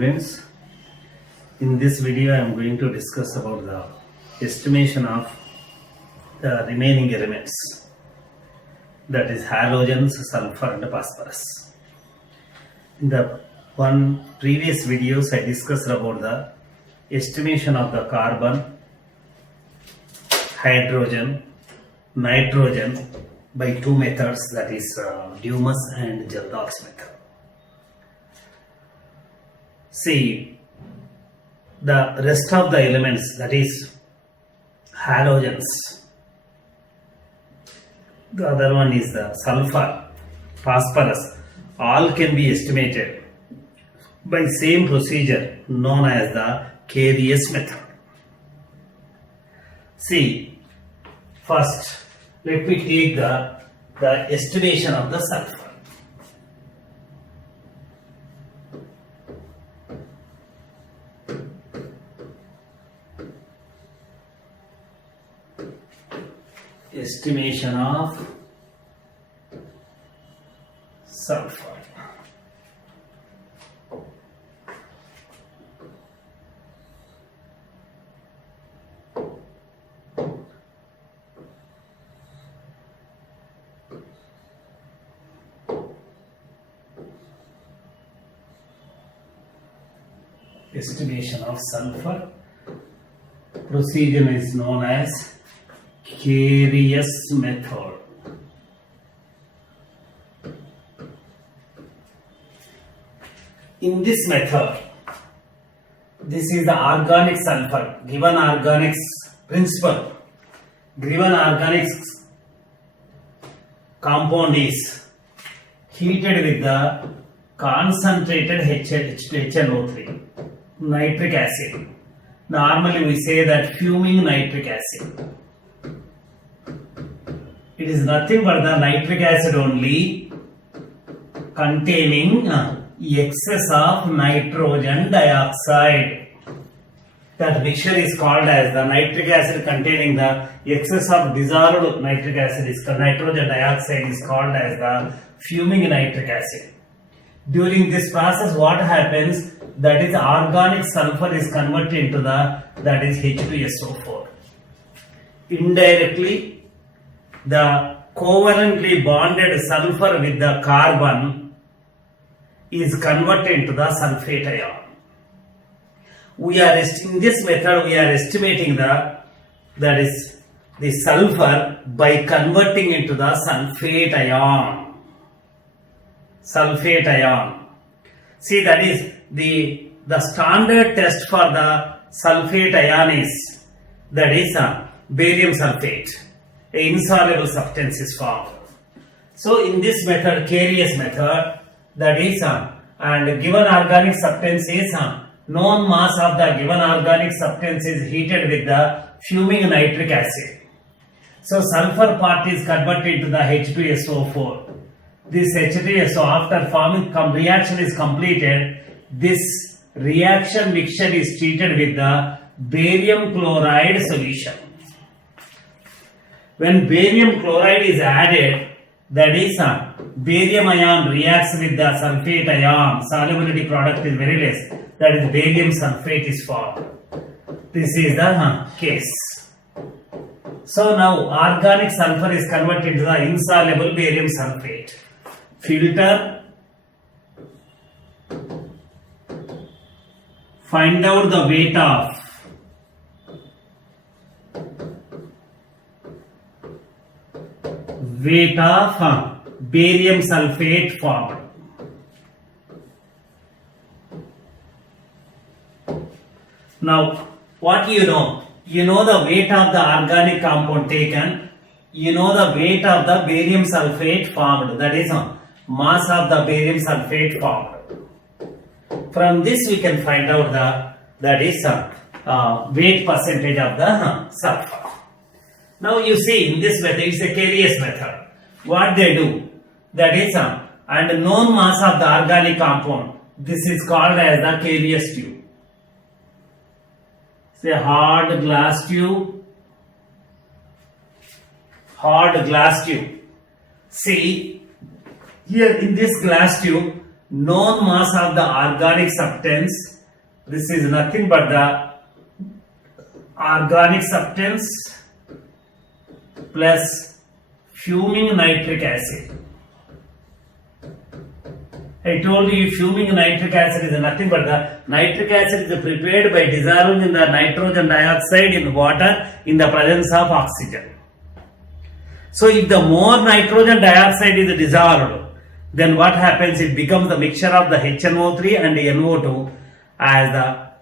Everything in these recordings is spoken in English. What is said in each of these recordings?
students. In this video I am going to discuss about the estimation of the remaining elements, that is halogens, sulfur and phosphorus. In the one previous videos I discussed about the estimation of the carbon, hydrogen, nitrogen by two methods, that is Dumas and Geldoch's method. See, the rest of the elements, that is halogens, the other one is the sulfur, phosphorus, all can be estimated by same procedure known as the Carius method. See, first let me take the estimation of the sulfur. Estimation of sulfur. Estimation of sulfur. Procedure is known as Carius method. In this method, this is the organic sulfur, given organics principle. Given organics compound is heated with the concentrated HNO3, nitric acid. Normally we say that fuming nitric acid. It is nothing but the nitric acid only containing excess of nitrogen dioxide. That mixture is called as the nitric acid containing the excess of dissolved nitric acid is nitrogen dioxide is called as the fuming nitric acid. During this process what happens, that is organic sulfur is converted into that is H2SO4. Indirectly, the covalently bonded sulfur with the carbon is converted into the sulfate ion. In this method we are estimating that is the sulfur by converting into the sulfate ion. Sulfate ion. See, that is the standard test for the sulfate ion is barium sulfate. An insoluble substance is formed. So in this method, Carius method, that is and given organic substance is known mass of the given organic substance is heated with the fuming nitric acid. So sulfur part is converted into the H2SO4. This H2SO, after forming reaction is completed, this reaction mixture is treated with the barium chloride solution. When barium chloride is added, that is barium ion reacts with the sulfate ion, solubility product is very less, that is barium sulfate is formed. This is the case. So now organic sulfur is converted into the insoluble barium sulfate. Filter, find out the weight of barium sulfate formed. Now, what you know? You know the weight of the organic compound taken. You know the weight of the barium sulfate formed. That is mass of the barium sulfate formed. From this we can find out weight percentage of the sulfur. Now you see, in this method, it's a Carius method. What they do, that is and known mass of the organic compound, this is called as the Carius tube. Say hard glass tube, hard glass tube. See, here in this glass tube, known mass of the organic substance. This is nothing but the organic substance plus fuming nitric acid. I told you fuming nitric acid is nothing but the nitric acid is prepared by dissolving in the nitrogen dioxide in water in the presence of oxygen. So if the more nitrogen dioxide is dissolved, then what happens? It becomes the mixture of the HNO3 and NO2 as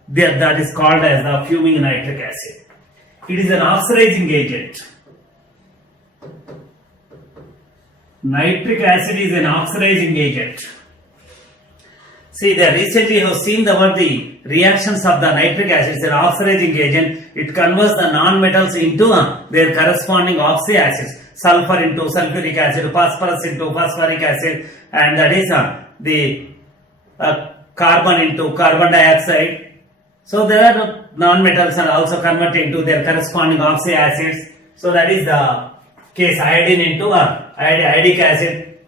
that is called as the fuming nitric acid. It is an oxidizing agent. Nitric acid is an oxidizing agent. See, recently you have seen the reactions of the nitric acid. It's an oxidizing agent. It converts the non-metals into their corresponding oxy acids. Sulfur into sulfuric acid, phosphorus into phosphoric acid, and that is the carbon into carbon dioxide. So there are non-metals are also converted into their corresponding oxy acids. So that is the case. Iodine into iodic acid.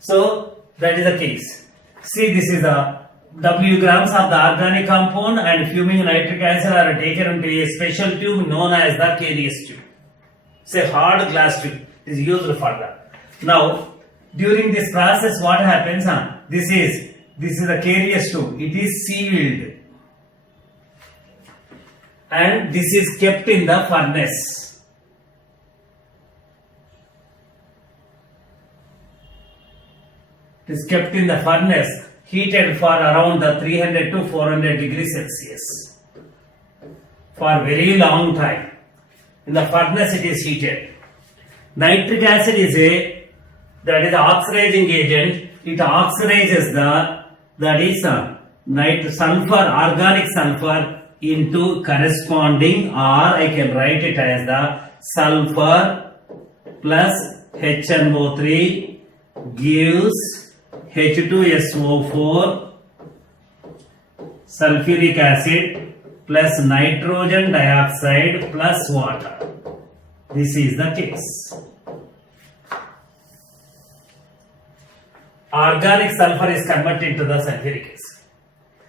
So that is the case. See, this is the W grams of the organic compound and fuming nitric acid are taken into a special tube known as the Carius tube. It's a hard glass tube. It is used for that. Now, during this process, what happens? This is the Carius tube. It is sealed, and this is kept in the furnace. It is kept in the furnace, heated for around the 300 to 400 degrees Celsius for very long time. In the furnace it is heated. Nitric acid is an oxidizing agent. It oxidizes sulfur, organic sulfur into corresponding, or I can write it as the sulfur plus HNO3 gives H2SO4 sulfuric acid plus nitrogen dioxide plus water. This is the case. Organic sulfur is converted into the sulfuric acid.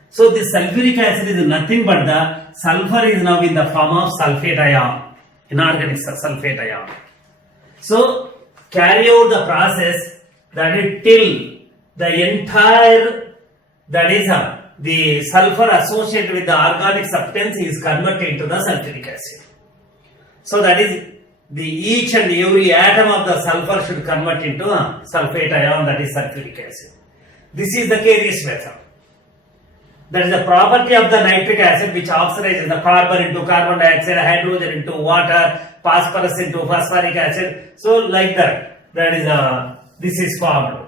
So this sulfuric acid is nothing but the sulfur is now in the form of sulfate ion, inorganic sulfate ion. So carry out the process that is till the entire, that is the sulfur associated with the organic substance is converted into the sulfuric acid. So that is each and every atom of the sulfur should convert into sulfate ion, that is sulfuric acid. This is the Carius method. That is the property of the nitric acid which oxidizes the carbon into carbon dioxide, hydrogen into water, phosphorus into phosphoric acid. So like that, this is formed.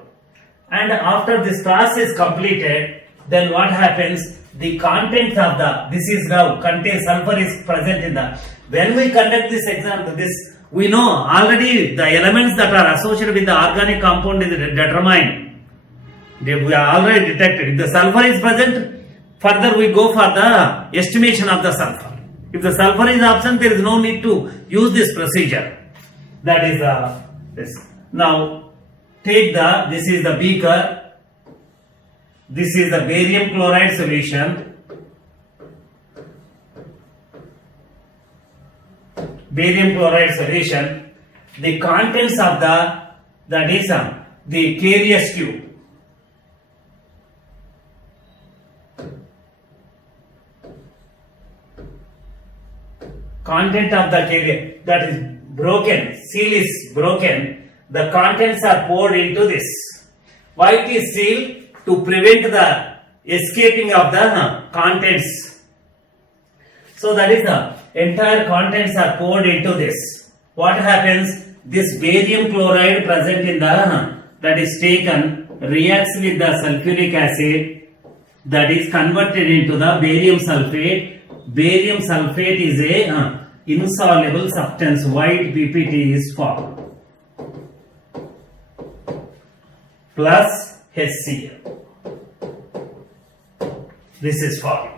And after this process completed, then what happens? The contents of this is now contains sulfur is present in the. When we conduct this example, we know already the elements that are associated with the organic compound is determined. We are already detected. If the sulfur is present, further we go for the estimation of the sulfur. If the sulfur is absent, there is no need to use this procedure. That is this. Now take this is the beaker. This is the barium chloride solution. Barium chloride solution. The contents of the Carius tube. Content of the Carius, that is broken, seal is broken. The contents are poured into this. Why it is sealed? To prevent the escaping of the contents. So that is the entire contents are poured into this. What happens? This barium chloride present in the that is taken reacts with the sulfuric acid, that is converted into the barium sulfate. Barium sulfate is a insoluble substance. White PPT is formed plus HCl. This is formed.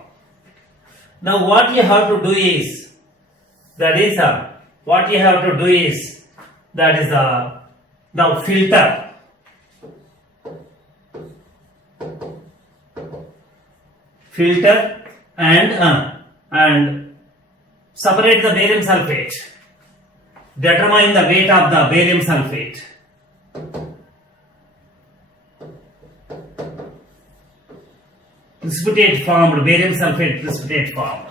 Now what you have to do is now filter. filter and separate the barium sulfate. Determine the weight of the barium sulfate. Precipitate formed, barium sulfate precipitate formed.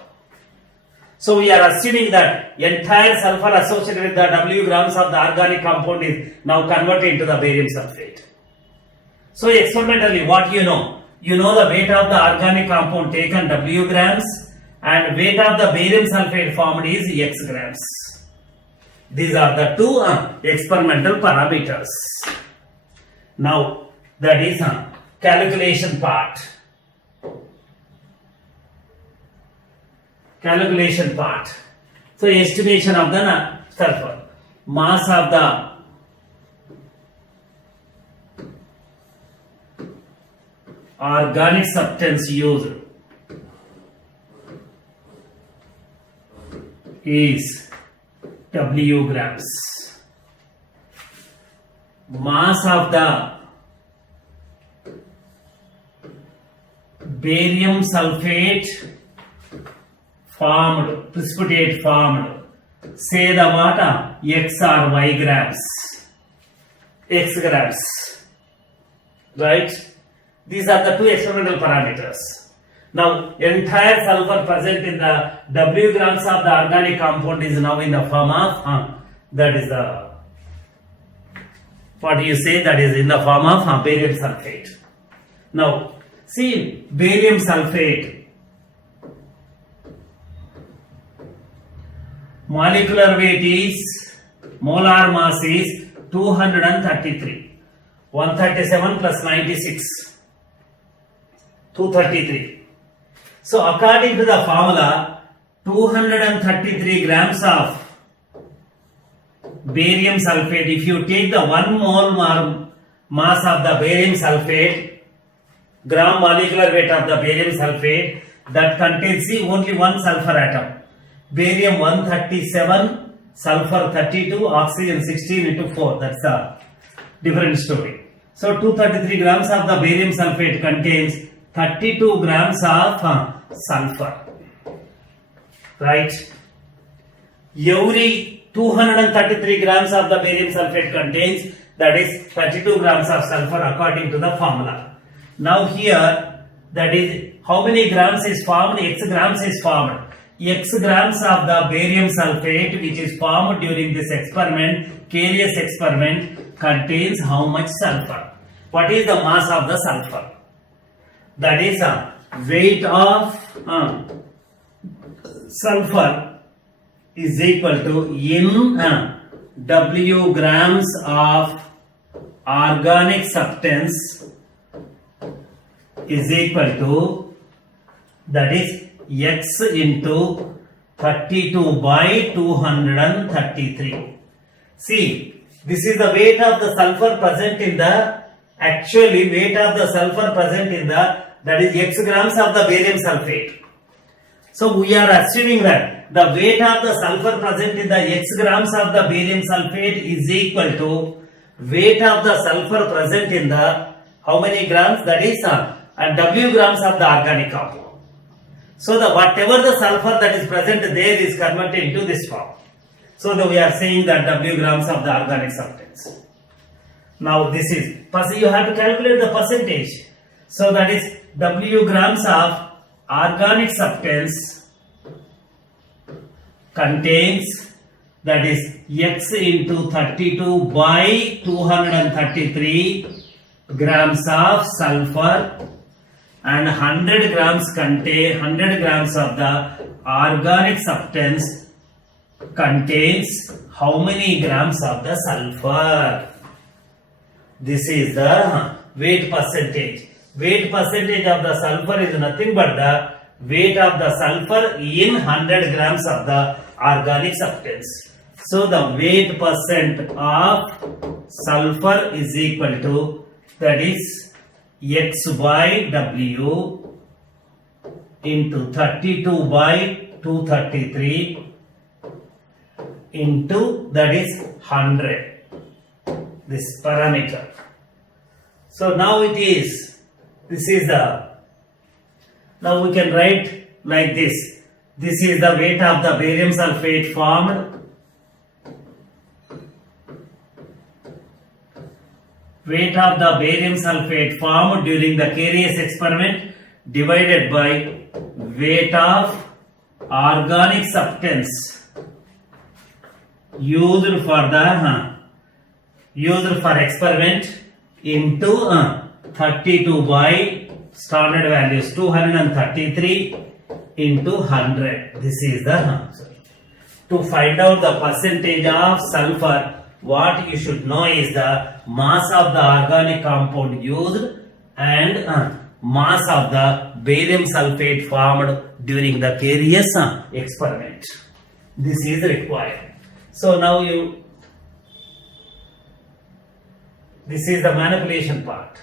So we are assuming that entire sulfur associated with the W grams of the organic compound is now converted into the barium sulfate. So experimentally, what you know? You know the weight of the organic compound taken W grams and weight of the barium sulfate formed is X grams. These are the two experimental parameters. Now that is calculation part. Calculation part. So estimation of the sulfur. Mass of the organic substance used is W grams. Mass of the barium sulfate formed, precipitate formed, say the what? X or Y grams. X grams. Right? These are the two experimental parameters. Now, entire sulfur present in the W grams of the organic compound is now in the form of, that is the, what do you say, that is in the form of barium sulfate. Now, see, barium sulfate, molecular weight is, molar mass is 233. 137 plus 96, 233. So according to the formula, 233 grams of barium sulfate, if you take the 1 mole mass of the barium sulfate, gram molecular weight of the barium sulfate, that contains only one sulfur atom. Barium 137, sulfur 32, oxygen 16 into 4. That's a different story. So 233 grams of the barium sulfate contains 32 grams of sulfur. Right? Every 233 grams of the barium sulfate contains, that is 32 grams of sulfur according to the formula. Now here, that is how many grams is formed? X grams is formed. X grams of the barium sulfate which is formed during this experiment, Carius experiment, contains how much sulfur? What is the mass of the sulfur? That is weight of sulfur is equal to in W grams of organic substance is equal to, that is X into 32 by 233. See, this is the weight of the sulfur present in the, actually weight of the sulfur present in the, that is X grams of the barium sulfate. So we are assuming that the weight of the sulfur present in the X grams of the barium sulfate is equal to weight of the sulfur present in the, how many grams? That is W grams of the organic compound. So the whatever the sulfur that is present there is converted into this form. So we are saying that W grams of the organic substance. Now this is, you have to calculate the percentage. So that is W grams of organic substance contains, that is X into 32 by 233 grams of sulfur, and 100 grams contain 100 grams of the organic substance contains how many grams of the sulfur? This is the weight percentage. Weight percentage of the sulfur is nothing but the weight of the sulfur in 100 grams of the organic substance. So the weight percent of sulfur is equal to, that is X by W into 32 by 233 into, that is 100, this parameter. So now it is, this is the Now we can write like this. This is the weight of the barium sulfate formed. Weight of the barium sulfate formed during the Carius experiment divided by weight of organic substance used for experiment into 32 by standard values 233 into 100. This is the answer. To find out the percentage of sulfur, what you should know is the mass of the organic compound used and mass of the barium sulfate formed during the Carius experiment. This is required. So now this is the manipulation part.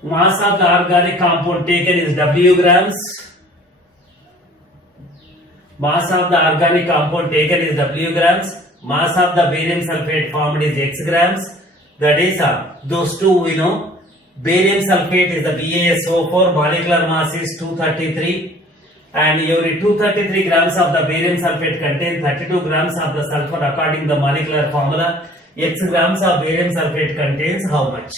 Mass of the organic compound taken is W grams. Mass of the organic compound taken is W grams. Mass of the barium sulfate formed is X grams. That is, those two we know. Barium sulfate is the BaSO4. Molecular mass is 233. And every 233 grams of the barium sulfate contains 32 grams of the sulfur according to the molecular formula. X grams of barium sulfate contains how much?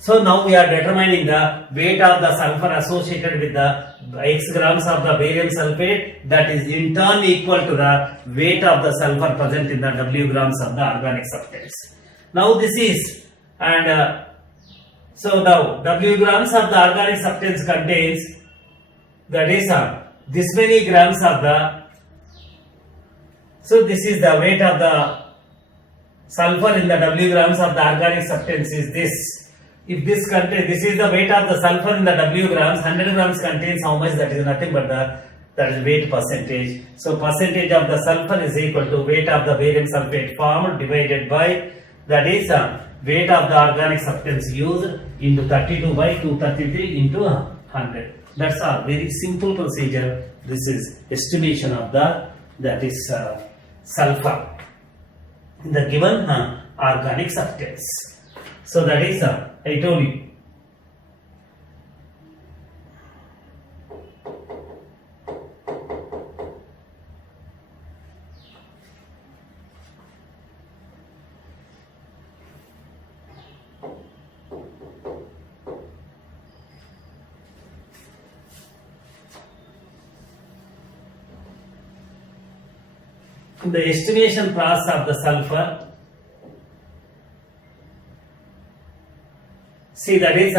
So now we are determining the weight of the sulfur associated with the X grams of the barium sulfate, that is in turn equal to the weight of the sulfur present in the W grams of the organic substance. Now this is, and so now W grams of the organic substance contains, that is this many grams of the, so this is the weight of the sulfur in the W grams of the organic substance is this. If this contains, this is the weight of the sulfur in the W grams, 100 grams contains how much? That is nothing but that is weight percentage. So percentage of the sulfur is equal to weight of the barium sulfate formed divided by, that is weight of the organic substance used into 32 by 233 into 100. That's a very simple procedure. This is estimation of the, that is sulfur in the given organic substance. So that is I told you. The estimation process of the sulfur. See, that is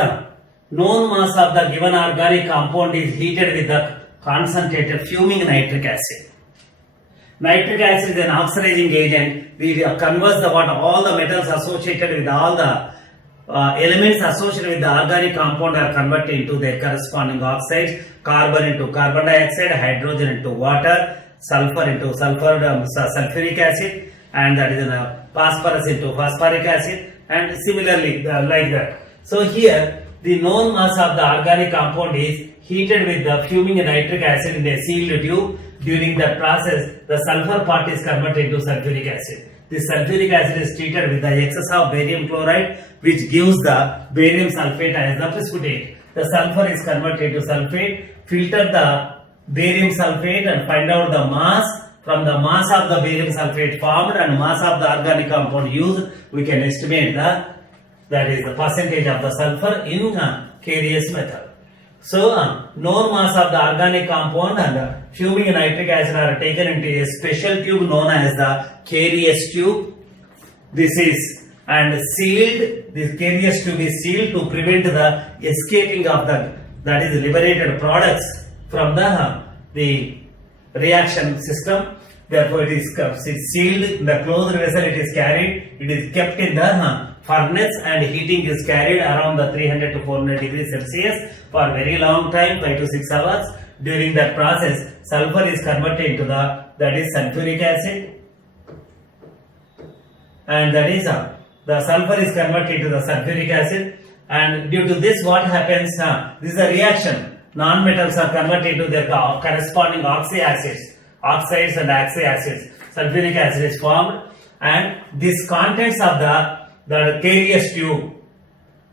known mass of the given organic compound is heated with the concentrated fuming nitric acid. Nitric acid is an oxidizing agent. We converts the what all the metals associated with all the elements associated with the organic compound are converted into their corresponding oxides. Carbon into carbon dioxide, hydrogen into water, sulfur into sulfuric acid, and that is phosphorus into phosphoric acid, and similarly like that. So here the known mass of the organic compound is heated with the fuming nitric acid in a sealed tube. During that process, the sulfur part is converted into sulfuric acid. This sulfuric acid is treated with the excess of barium chloride, which gives the barium sulfate as the precipitate. The sulfur is converted to sulfate. Filter the barium sulfate and find out the mass. From the mass of the barium sulfate formed and mass of the organic compound used, we can estimate that is the percentage of the sulfur in Carius method. So known mass of the organic compound and fuming nitric acid are taken into a special tube known as the Carius tube. This is and sealed. This Carius tube is sealed to prevent the escaping of the, that is, liberated products from the reaction system. Therefore, it is sealed in the closed vessel. It is carried. It is kept in the furnace, and heating is carried around the 300 to 400 degrees Celsius for a very long time, 5 to 6 hours. During that process, sulfur is converted into that is sulfuric acid, and that is the sulfur is converted to the sulfuric acid. And due to this, what happens? This is a reaction. Non-metals are converted to their corresponding oxy acids, oxides and oxy acids. Sulfuric acid is formed, and this contents of the Carious tube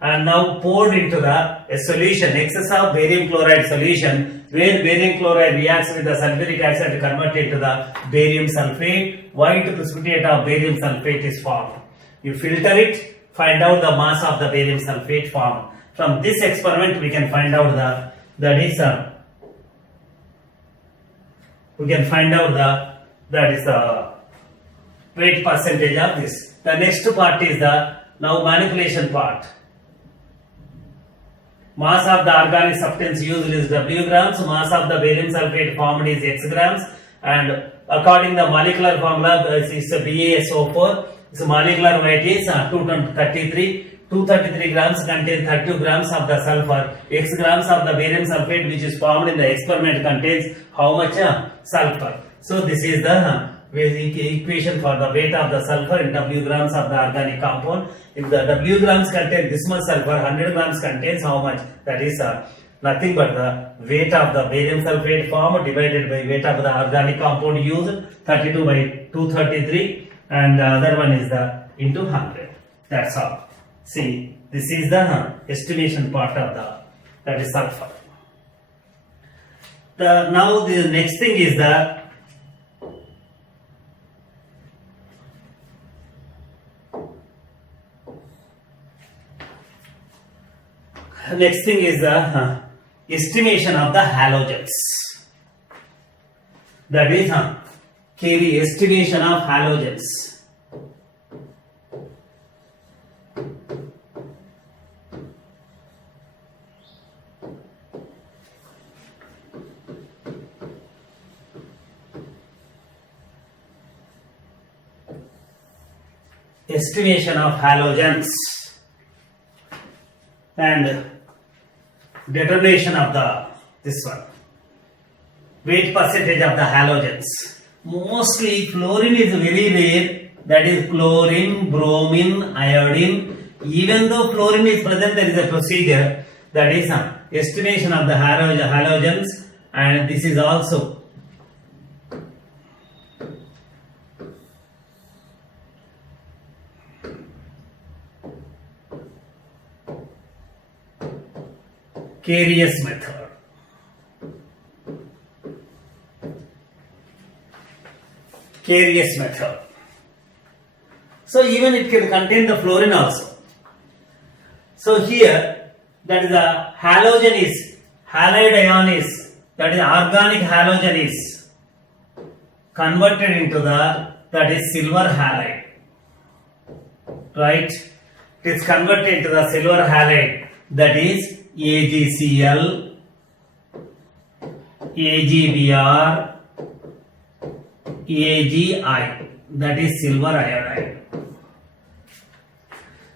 and now poured into a solution, excess of barium chloride solution, where barium chloride reacts with the sulfuric acid to convert into the barium sulfate. White precipitate of barium sulfate is formed. You filter it, find out the mass of the barium sulfate formed. From this experiment, we can find out the weight percentage of this. The next part is the now manipulation part. Mass of the organic substance used is W grams, mass of the barium sulfate formed is X grams, and according to the molecular formula is BaSO4, its molecular weight is 233. 233 grams contain 32 grams of the sulfur. X grams of the barium sulfate which is formed in the experiment contains how much sulfur. So this is the equation for the weight of the sulfur in W grams of the organic compound. If the W grams contain this much sulfur, 100 grams contains how much? That is nothing but the weight of the barium sulfate formed divided by weight of the organic compound used, 32 by 233, and the other one is the into 100. That's all. See, this is the estimation part of that is sulfur. Now the next thing is the estimation of the halogens. That is Curie estimation of halogens. Estimation of halogens and determination of this one weight percentage of the halogens. Mostly fluorine is very rare, that is chlorine, bromine, iodine. Even though fluorine is present, there is a procedure, that is estimation of the halogens, and this is also Carious method. Carious method. So even it can contain the fluorine also. So here, that is the halogen is, halide ion is, that is organic halogen is converted into that is silver halide. Right? It is converted into the silver halide, that is AgCl, AgBr, Agi, that is silver iodide.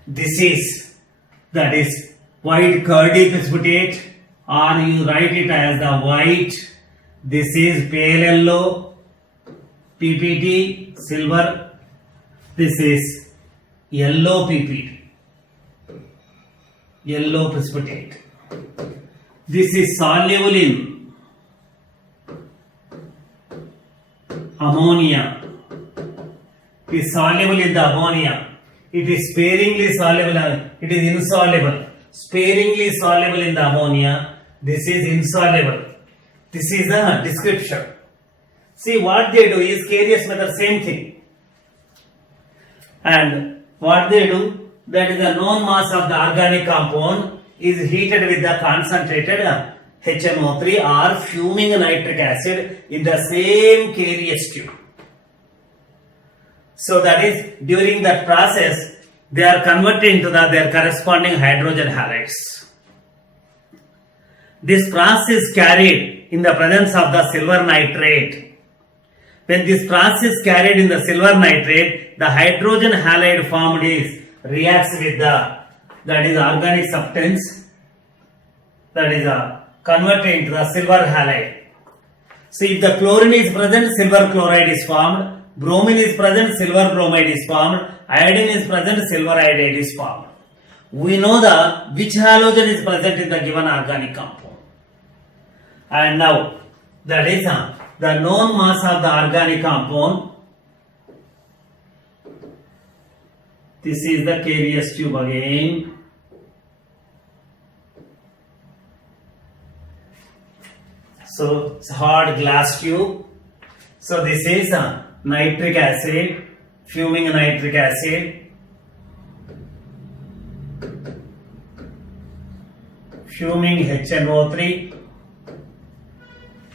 This is, that is white curdy precipitate, or you write it as the white. This is pale yellow PPT, silver. This is yellow PPT, yellow precipitate. This is soluble in ammonia. It is soluble in the ammonia. It is sparingly soluble, it is insoluble. Sparingly soluble in the ammonia. This is insoluble. This is a description. See what they do is Carious method, same thing. And what they do, that is the known mass of the organic compound is heated with the concentrated HNO3 or fuming nitric acid in the same Carious tube. So that is during that process they are converted into their corresponding hydrogen halides. This process is carried in the presence of the silver nitrate. When this process is carried in the silver nitrate, the hydrogen halide formed is reacts with that is organic substance, that is converted into the silver halide. So if the chlorine is present, silver chloride is formed. Bromine is present, silver bromide is formed. Iodine is present, silver iodide is formed. We know which halogen is present in the given organic compound. And now that is the known mass of the organic compound This is the Carious tube again. So it's hard glass tube. So this is nitric acid, fuming nitric acid, fuming HNO3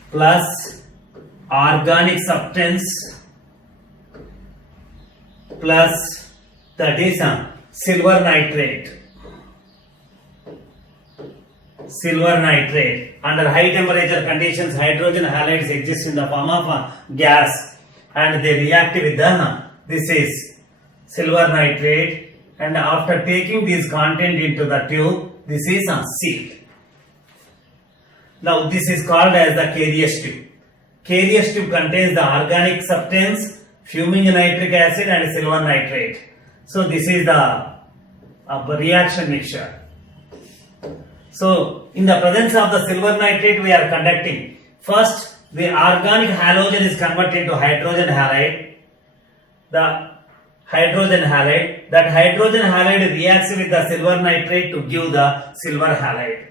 plus organic substance plus that is silver nitrate. Silver nitrate. Under high temperature conditions, hydrogen halides exist in the form of gas and they react with this is silver nitrate, and after taking this content into the tube, this is sealed. Now this is called as the Carious tube. Carious tube contains the organic substance, fuming nitric acid and silver nitrate. So this is the reaction mixture. So in the presence of the silver nitrate we are conducting. First the organic halogen is converted into hydrogen halide. The hydrogen halide, that hydrogen halide reacts with the silver nitrate to give the silver halide.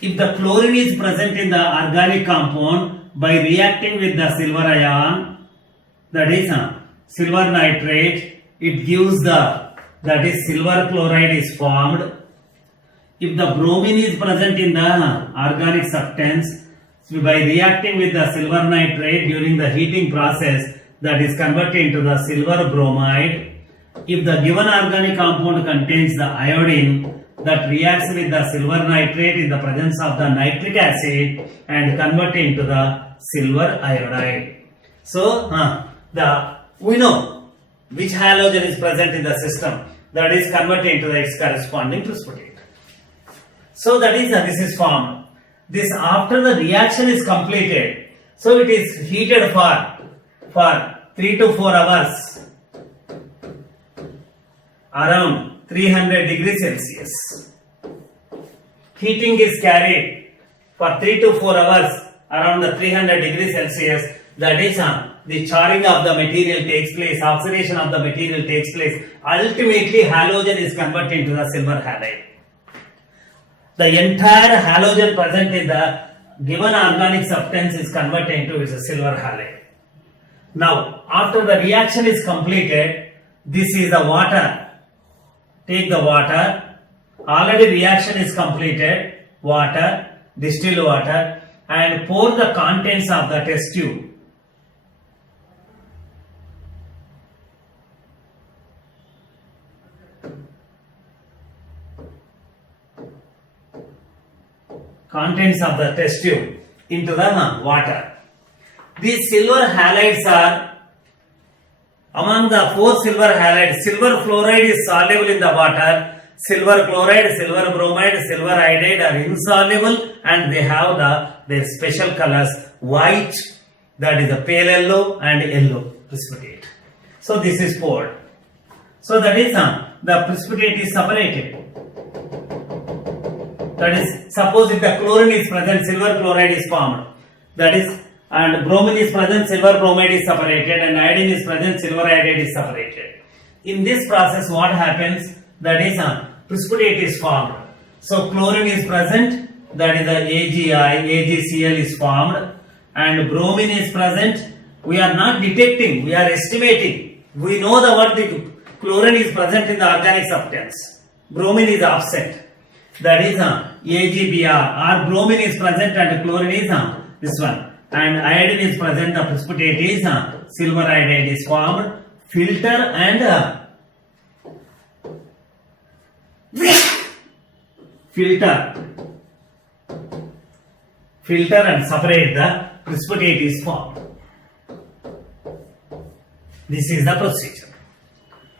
If the chlorine is present in the organic compound, by reacting with the silver ion, that is silver nitrate, it gives the, that is silver chloride is formed. If the bromine is present in the organic substance, by reacting with the silver nitrate during the heating process, that is converted into the silver bromide. If the given organic compound contains the iodine, that reacts with the silver nitrate in the presence of the nitric acid and convert into the silver iodide. So, we know which halogen is present in the system, that is converted into its corresponding precipitate. So that is this is formed. This after the reaction is completed, so it is heated for 3 to 4 hours around 300 degrees Celsius. Heating is carried for 3 to 4 hours around the 300 degrees Celsius. That is the charring of the material takes place, oxidation of the material takes place. Ultimately halogen is converted into the silver halide. The entire halogen present in the given organic substance is converted into its silver halide. Now, after the reaction is completed, this is the water. Take the water. Already reaction is completed. Water, distilled water, and pour the contents of the test tube. Contents of the test tube into the water. These silver halides are among the 4 silver halides. Silver fluoride is soluble in the water. Silver chloride, silver bromide, silver iodide are insoluble and they have their special colors white, that is the pale yellow and yellow precipitate. So this is poured. So that is the precipitate is separated. That is, suppose if the chlorine is present, silver chloride is formed. That is, and bromine is present, silver bromide is separated, and iodine is present, silver iodide is separated. In this process, what happens? That is, precipitate is formed. So chlorine is present, that is the AgI, AgCl is formed, and bromine is present. We are not detecting, we are estimating. We know what the chlorine is present in the organic substance. Bromine is absent. That is AgBr, or bromine is present and chlorine is this one, and iodine is present, the precipitate is silver iodide is formed. Filter and filter and separate the precipitate is formed. This is the procedure.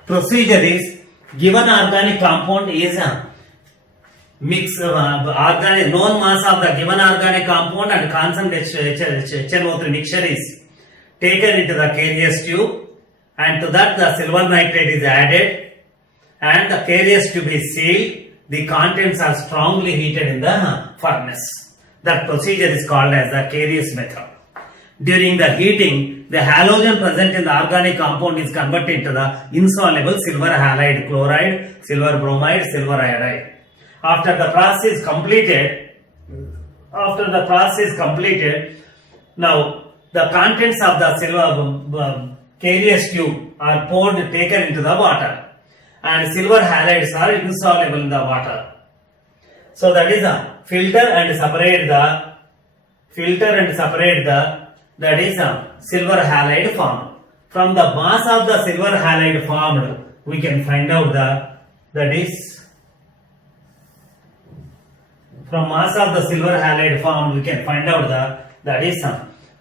Procedure is, given organic compound is mix organic known mass of the given organic compound and constant HNO3 mixture is taken into the Carious tube, and to that the silver nitrate is added, and the Carious tube is sealed. The contents are strongly heated in the furnace. That procedure is called as the Carious method. During the heating, the halogen present in the organic compound is converted into the insoluble silver halide chloride, silver bromide, silver iodide. After the process is completed, now the contents of the silver Carious tube are taken into the water, and silver halides are insoluble in the water. So that is a filter and separate the that is a silver halide formed. From the mass of the silver halide formed, we can find out that is from mass of the silver halide formed, we can find out that is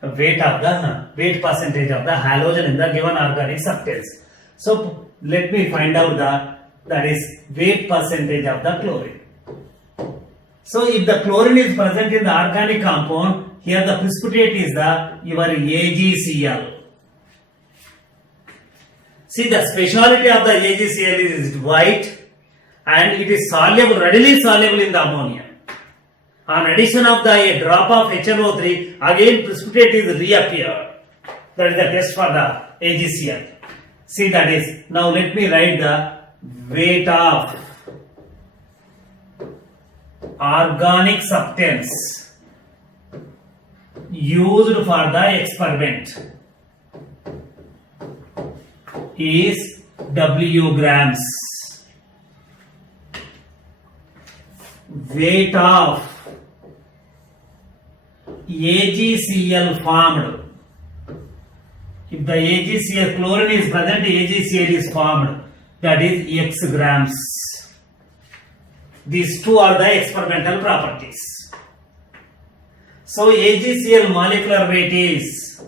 weight percentage of the halogen in the given organic substance. So let me find out that is weight percentage of the chlorine. So if the chlorine is present in the organic compound, here the precipitate is your AgCl. See, the speciality of the AgCl is white and it is readily soluble in the ammonia. On addition of a drop of HNO3, again precipitate is reappeared. That is the test for the AgCl. See, that is, now let me write the weight of organic substance used for the experiment is W grams. Weight of AgCl formed. If the AgCl chlorine is present, AgCl is formed. That is X grams. These two are the experimental properties. So AgCl molecular weight is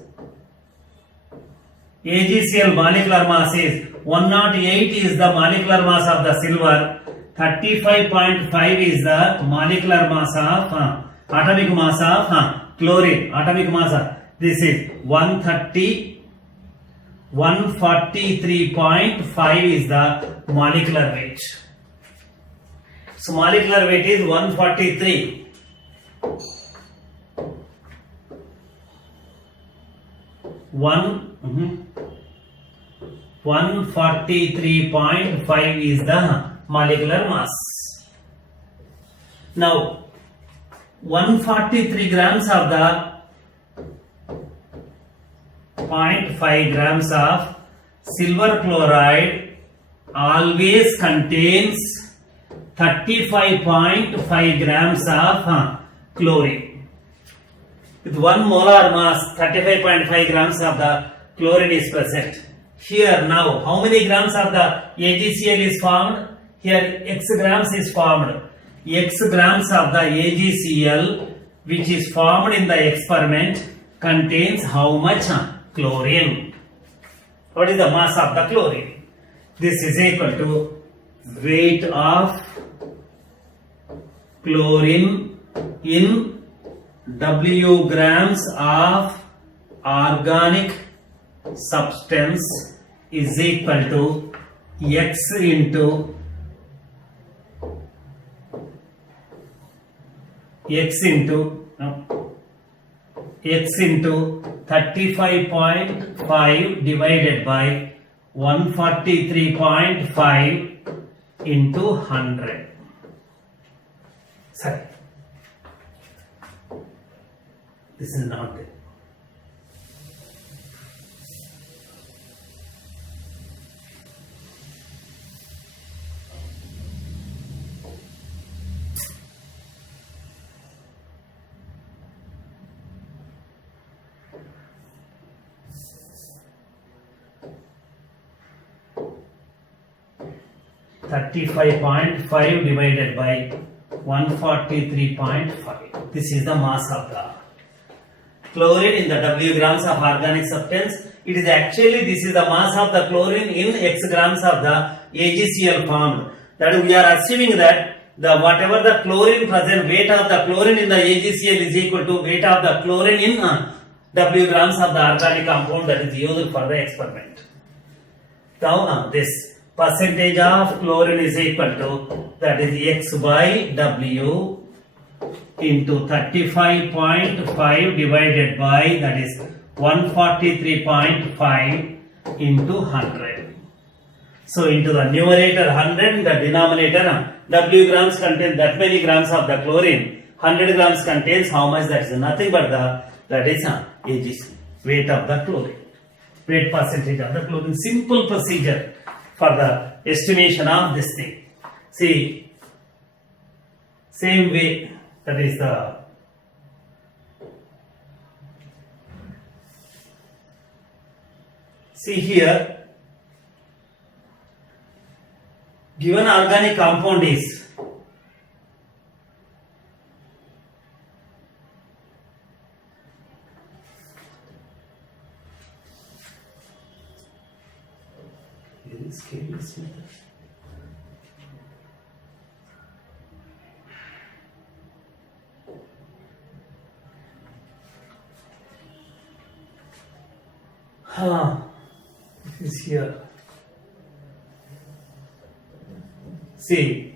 AgCl molecular mass is 108 is the molecular mass of the silver, 35.5 is the molecular mass of atomic mass of chlorine. Atomic mass, this is 143.5 is the molecular weight. So molecular weight is 143. 143.5 is the molecular mass. Now 143 grams of the 0.5 grams of silver chloride always contains 35.5 grams of chlorine. With 1 molar mass, 35.5 grams of the chlorine is present. Here now, how many grams of the AgCl is formed? Here X grams is formed. X grams of the AgCl which is formed in the experiment contains how much chlorine? What is the mass of the chlorine? This is equal to weight of chlorine in W grams of organic substance is equal to X into 35.5 divided by 143.5 into 100. Sorry. This is not it. .5 divided by 143.5. This is the mass of the chlorine in the W grams of organic substance. It is actually, this is the mass of the chlorine in X grams of the AgCl formed. That we are assuming that the whatever the chlorine present, weight of the chlorine in the AgCl is equal to weight of the chlorine in W grams of the organic compound that is used for the experiment. Now this percentage of chlorine is equal to, that is X by W into 35.5 divided by, that is 143.5 into 100. So into the numerator 100, in the denominator W grams contains that many grams of the chlorine. 100 grams contains how much? That is nothing but that is AgC, weight of the chlorine, weight percentage of the chlorine. Simple procedure for the estimation of this thing. See, same way, that is the see here, given organic compound is this is here. See,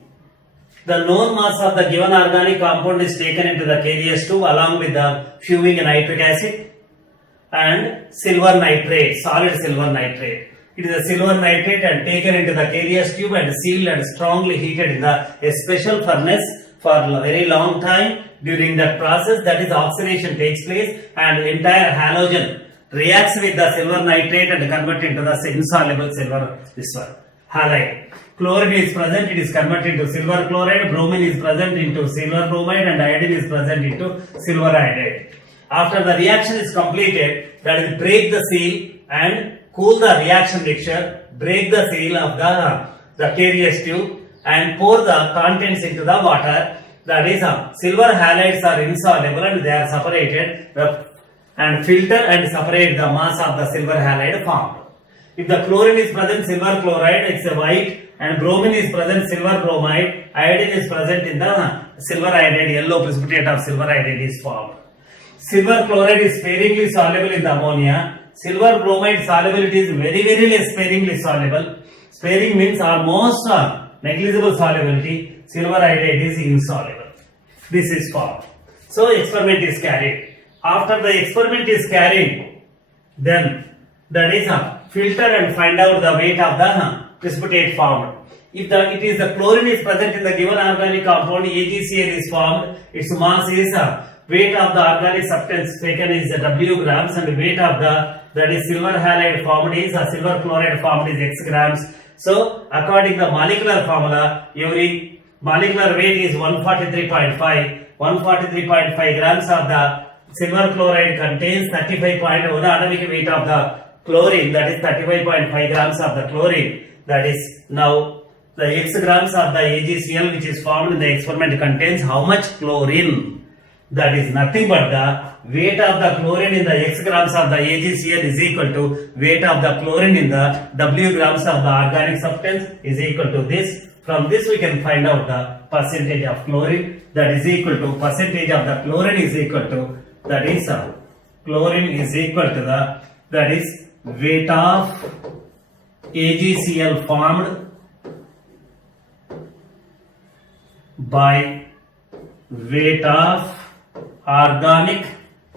the known mass of the given organic compound is taken into the KDS tube along with the fuming nitric acid and silver nitrate, solid silver nitrate. It is a silver nitrate and taken into the KDS tube and sealed and strongly heated in a special furnace for a very long time. During that process, that is oxidation takes place and entire halogen reacts with the silver nitrate and convert into the insoluble silver, this one, halide. Chlorine is present, it is converted into silver chloride. Bromine is present into silver bromide and iodine is present into silver iodide. After the reaction is completed, that is break the seal and cool the reaction mixture, break the seal of the KDS tube and pour the contents into the water. That is silver halides are insoluble and they are separated and filter and separate the mass of the silver halide formed. If the chlorine is present, silver chloride, it's a white, and bromine is present, silver bromide, iodine is present in the silver iodide, yellow precipitate of silver iodide is formed. Silver chloride is sparingly soluble in the ammonia. Silver bromide solubility is very, very less sparingly soluble. Sparing means almost negligible solubility. Silver iodide is insoluble. This is formed. So experiment is carried. After the experiment is carried, then that is filter and find out the weight of the precipitate formed. If it is the chlorine is present in the given organic compound, AgCl is formed. Its mass is weight of the organic substance taken is W grams and the weight of the that is silver halide formed is silver chloride formed is X grams. So according to the molecular formula, every molecular weight is 143.5. 143.5 grams of the silver chloride contains 35.1 atomic weight of the chlorine, that is 35.5 grams of the chlorine. That is now the X grams of the AgCl which is formed in the experiment contains how much chlorine? That is nothing but the weight of the chlorine in the X grams of the AgCl is equal to weight of the chlorine in the W grams of the organic substance is equal to this. From this we can find out the percentage of chlorine, that is equal to percentage of the chlorine is equal to that is chlorine is equal to the that is weight of AgCl formed by weight of organic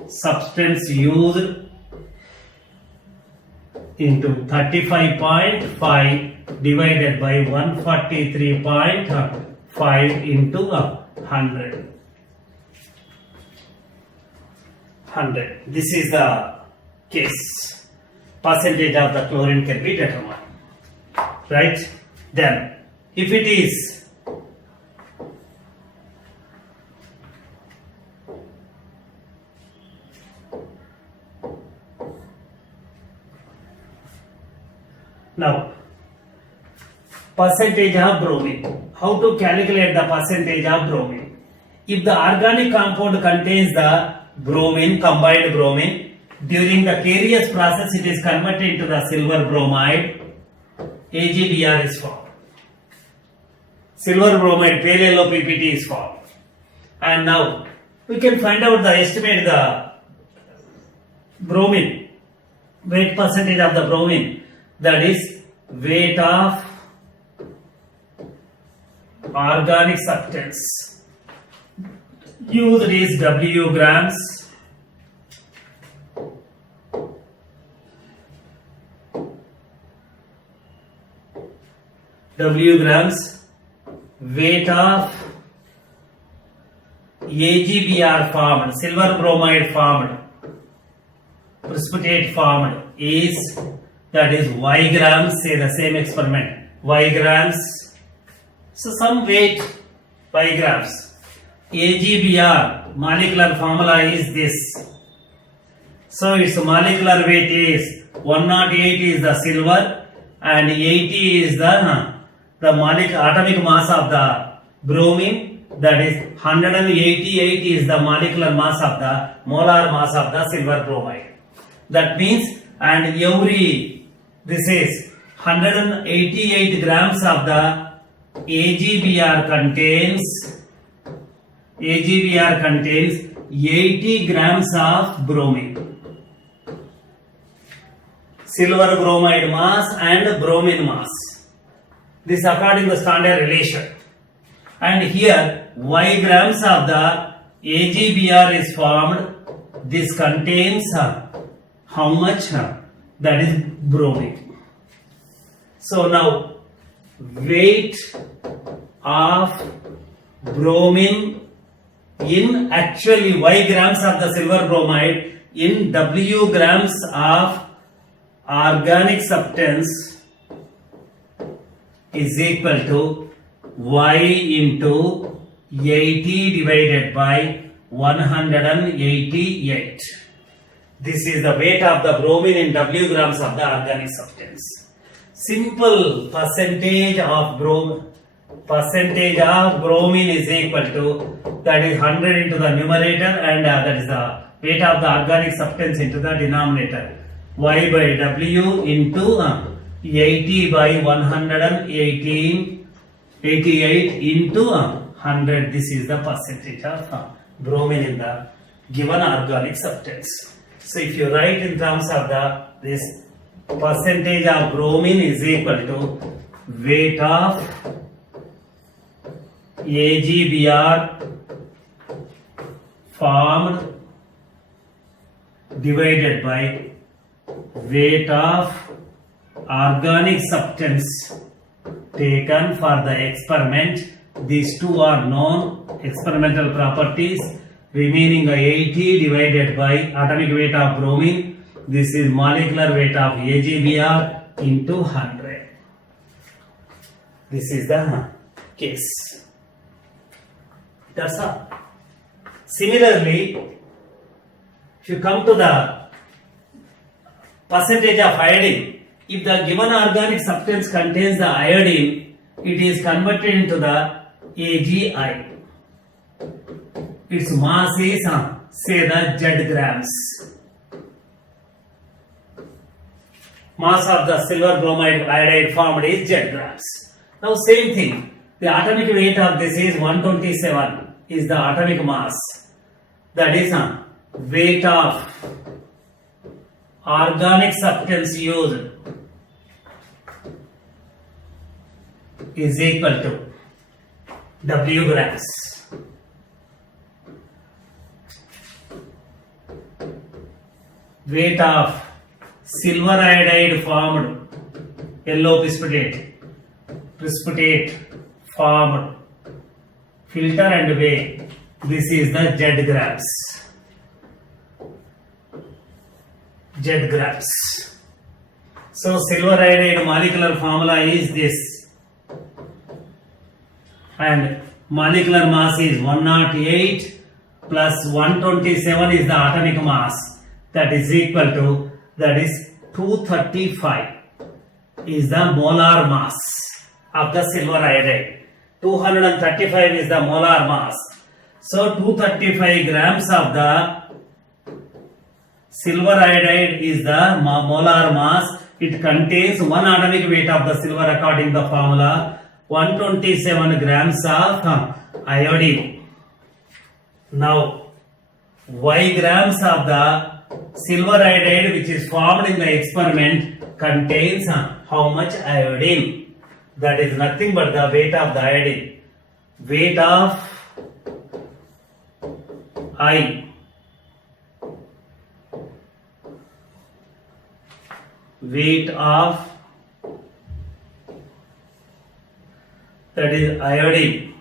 substance used into 35.5 divided by 143.5 into 100. This is the case. Percentage of the chlorine can be determined. Right? Then, if it is now percentage of bromine. How to calculate the percentage of bromine? If the organic compound contains the bromine, combined bromine, during the Carius process it is converted into the silver bromide, AgBr is formed. Silver bromide, pale yellow PPT is formed. And now we can find out the estimate the bromine, weight percentage of the bromine, that is weight of organic substance used is W grams W grams weight of AgBr formed, silver bromide formed, precipitate formed is, that is Y grams, say the same experiment, Y grams, so some weight Y grams. AgBr molecular formula is this. So its molecular weight is 108 is the silver and 80 is the molecular atomic mass of the bromine, that is 188 is the molecular mass of the molar mass of the silver bromide. That means, and this is 188 grams of the AgBr contains 80 grams of bromine. Silver bromide mass and bromine mass. This according to standard relation. And here Y grams of the AgBr is formed. This contains how much? That is bromine. So now weight of bromine in actually Y grams of the silver bromide in W grams of organic substance is equal to Y into 80 divided by 188. This is the weight of the bromine in W grams of the organic substance. Simple percentage of bromine is equal to, that is 100 into the numerator and that is the weight of the organic substance into the denominator. Y by W into 80 by 118, 88 into 100. This is the percentage of bromine in the given organic substance. So if you write in terms of this percentage of bromine is equal to weight of AgBr formed divided by weight of organic substance taken for the experiment. These two are known experimental properties. Remaining 80 divided by atomic weight of bromine. This is molecular weight of AgBr into 100. This is the case. That's all. Similarly, if you come to the percentage of iodine, if the given organic substance contains the iodine, it is converted into the AgI. Its mass is, say the Z grams. Mass of the silver bromide iodide formed is Z grams. Now same thing, the atomic weight of this is 127 is the atomic mass. That is weight of organic substance used is equal to W grams. Weight of silver iodide formed, yellow precipitate formed, filter and weigh. This is the Z grams. Z grams. So silver iodide molecular formula is this, and molecular mass is 108 plus 127 is the atomic mass, that is equal to, that is 235 is the molar mass of the silver iodide. 235 is the molar mass. So 235 grams of the silver iodide is the molar mass. It contains one atomic weight of the silver according to the formula, 127 grams of iodine. Now Y grams of the silver iodide which is formed in the experiment contains how much iodine? That is nothing but the weight of the iodine. Weight of I weight of that is iodine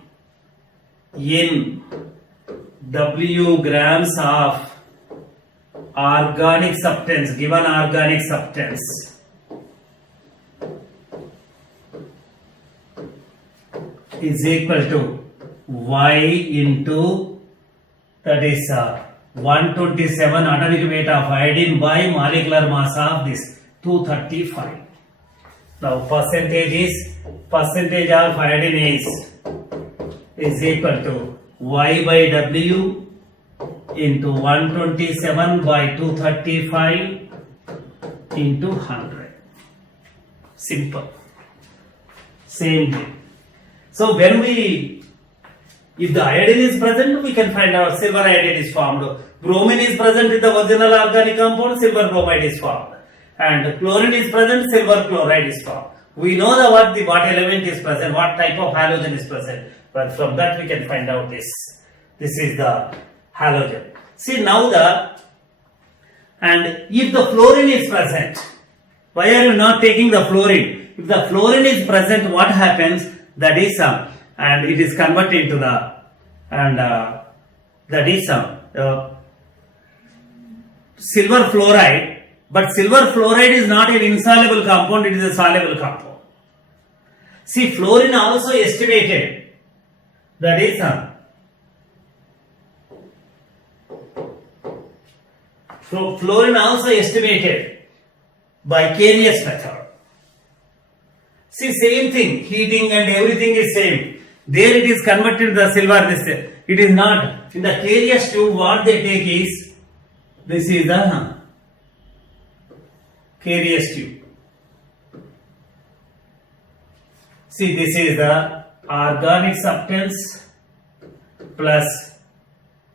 in W grams of organic substance, given organic substance, is equal to Y into, that is 127 atomic weight of iodine by molecular mass of this 235. Now percentage of iodine is equal to Y by W into 127 by 235 into 100. Simple. Same thing. So if the iodine is present, we can find out silver iodide is formed. Bromine is present in the original organic compound, silver bromide is formed. And chlorine is present, silver chloride is formed. We know what element is present, what type of halogen is present. But from that we can find out this. This is the halogen. See now and if the fluorine is present, why are you not taking the fluorine? If the fluorine is present, what happens? That is and it is converted into that is silver fluoride. But silver fluoride is not an insoluble compound, it is a soluble compound. See, fluorine also estimated, that is fluorine also estimated by K-NES method. See, same thing, heating and everything is same. There it is converted to the silver. It is not. In the K-NES tube, what they take is, this is the K-NES tube. See, this is the organic substance plus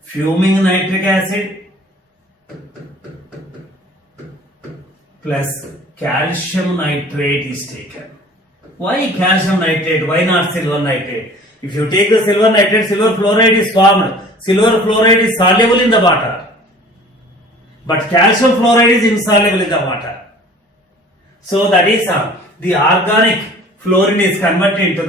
fuming nitric acid plus calcium nitrate is taken. Why calcium nitrate? Why not silver nitrate? If you take the silver nitrate, silver fluoride is formed. Silver fluoride is soluble in the water. But calcium fluoride is insoluble in the water. So that is the organic fluorine is converted into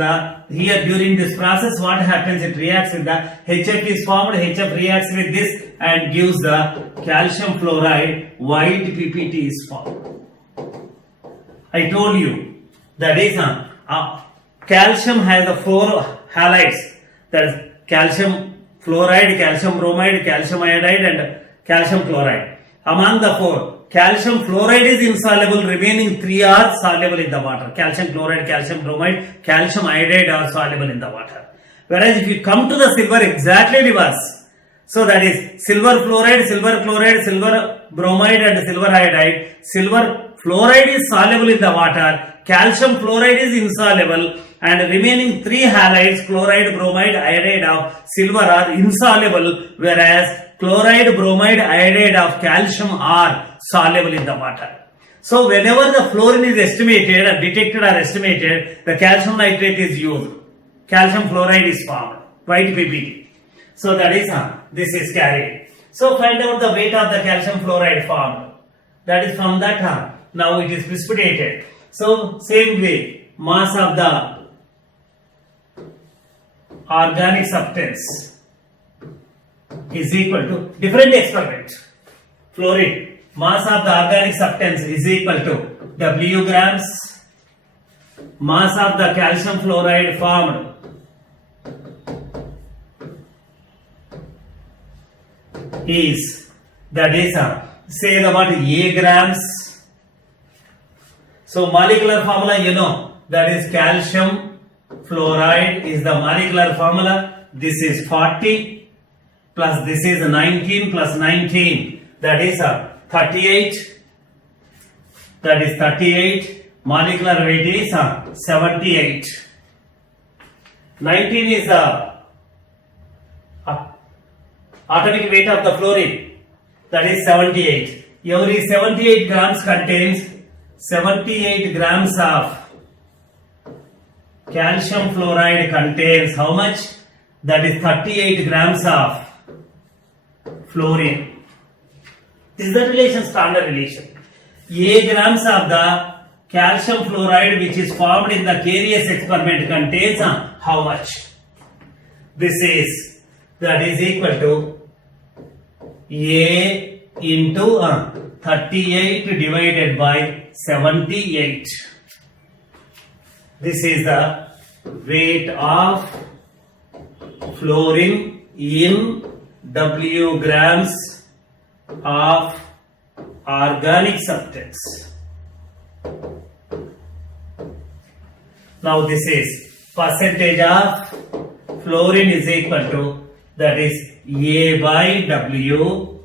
here during this process, what happens? It reacts with the HF is formed, HF reacts with this and gives the calcium fluoride, white PPT is formed. I told you, that is calcium has the 4 halides, that is calcium fluoride, calcium bromide, calcium iodide and calcium chloride. Among the 4, calcium fluoride is insoluble, remaining 3 are soluble in the water. Calcium chloride, calcium bromide, calcium iodide are soluble in the water. Whereas if you come to the silver, exactly reverse. So that is silver fluoride, silver chloride, silver bromide and silver iodide. Silver fluoride is soluble in the water, calcium fluoride is insoluble and remaining 3 halides, chloride, bromide, iodide of silver are insoluble, whereas chloride, bromide, iodide of calcium are soluble in the water. So whenever the fluorine is estimated or detected or estimated, the calcium nitrate is used. Calcium fluoride is formed, white PPT. So that is this is carried. So find out the weight of the calcium fluoride formed. That is from that now it is precipitated. So same way, mass of the organic substance is equal to different experiment. Fluorine, mass of the organic substance is equal to W grams, mass of the calcium fluoride formed is, that is say about A grams. So molecular formula you know, that is calcium fluoride is the molecular formula. This is 40 plus this is 19 plus 19, that is 38. That is 38. Molecular weight is 78. 19 is the atomic weight of the fluorine, that is 78. Every 78 grams contains 78 grams of calcium fluoride contains how much? That is 38 grams of fluorine. This is the relation, standard relation. A grams of the calcium fluoride which is formed in the Carius experiment contains how much? This is that is equal to A into 38 divided by 78. This is the weight of fluorine in W grams of organic substance. Now this is percentage of fluorine is equal to, that is A by W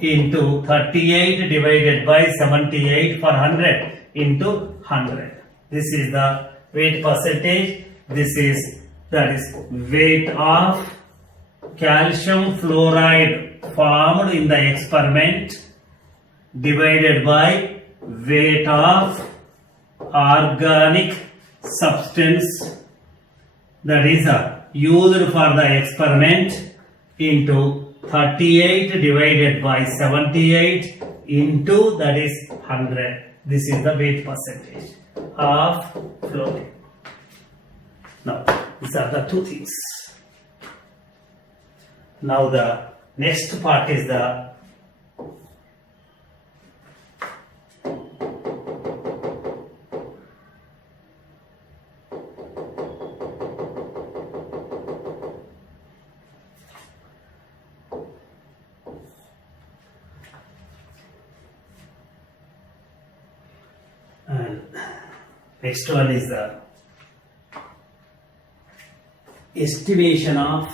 into 38 divided by 78 for 100 into 100. This is the weight percentage. This is, that is weight of calcium fluoride formed in the experiment divided by weight of organic substance that is used for the experiment into 38 divided by 78 into, that is 100. This is the weight percentage of fluorine. Now these are the two things. Now the next part is the next one is the estimation of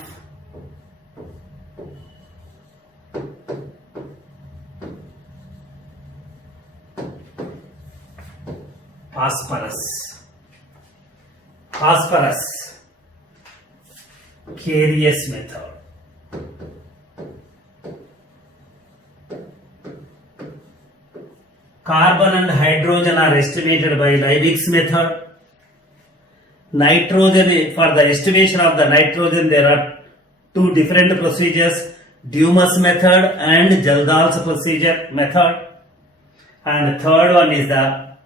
phosphorus Carius method. Carbon and hydrogen are estimated by Liebig's method. Nitrogen, for the estimation of the nitrogen, there are two different procedures, Dumas method and Jaldal's procedure method. And third one is the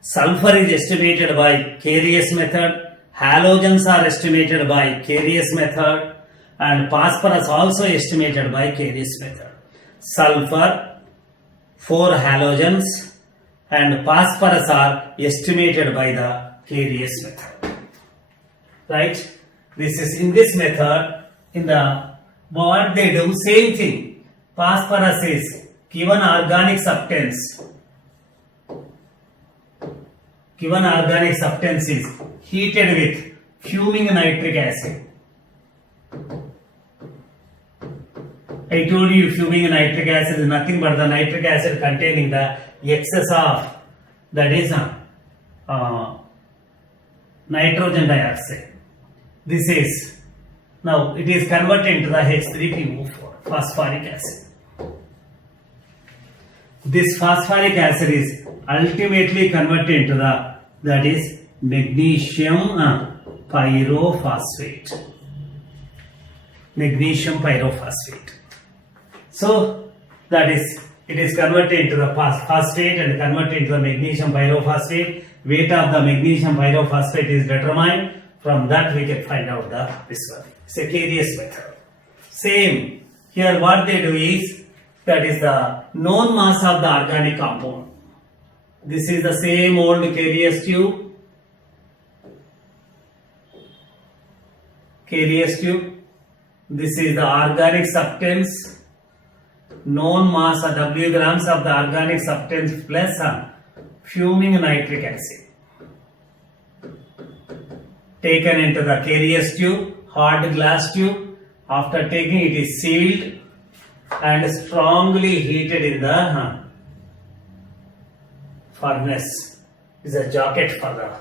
sulfur is estimated by Carius method. Halogens are estimated by Carius method. And phosphorus also estimated by Carius method. Sulfur, 4 halogens, and phosphorus are estimated by the Carius method. Right? This is in this method, in the what they do, same thing. Phosphorus is given organic substance. Given organic substance is heated with fuming nitric acid. I told you fuming nitric acid is nothing but the nitric acid containing the excess of, that is nitrogen dioxide. This is, now it is converted into the H3PO4, phosphoric acid. This phosphoric acid is ultimately converted into the, that is magnesium pyrophosphate. Magnesium pyrophosphate. So that is, it is converted into the phosphate and converted into the magnesium pyrophosphate. Weight of the magnesium pyrophosphate is determined. From that we can find out this one. It's a Carius method. Same here, what they do is, that is the known mass of the organic compound. This is the same old Carius tube. Carius tube. This is the organic substance. Known mass of W grams of the organic substance plus fuming nitric acid. Taken into the Carius tube, hard glass tube. After taking it is sealed and strongly heated in the furnace. Is a jacket for the,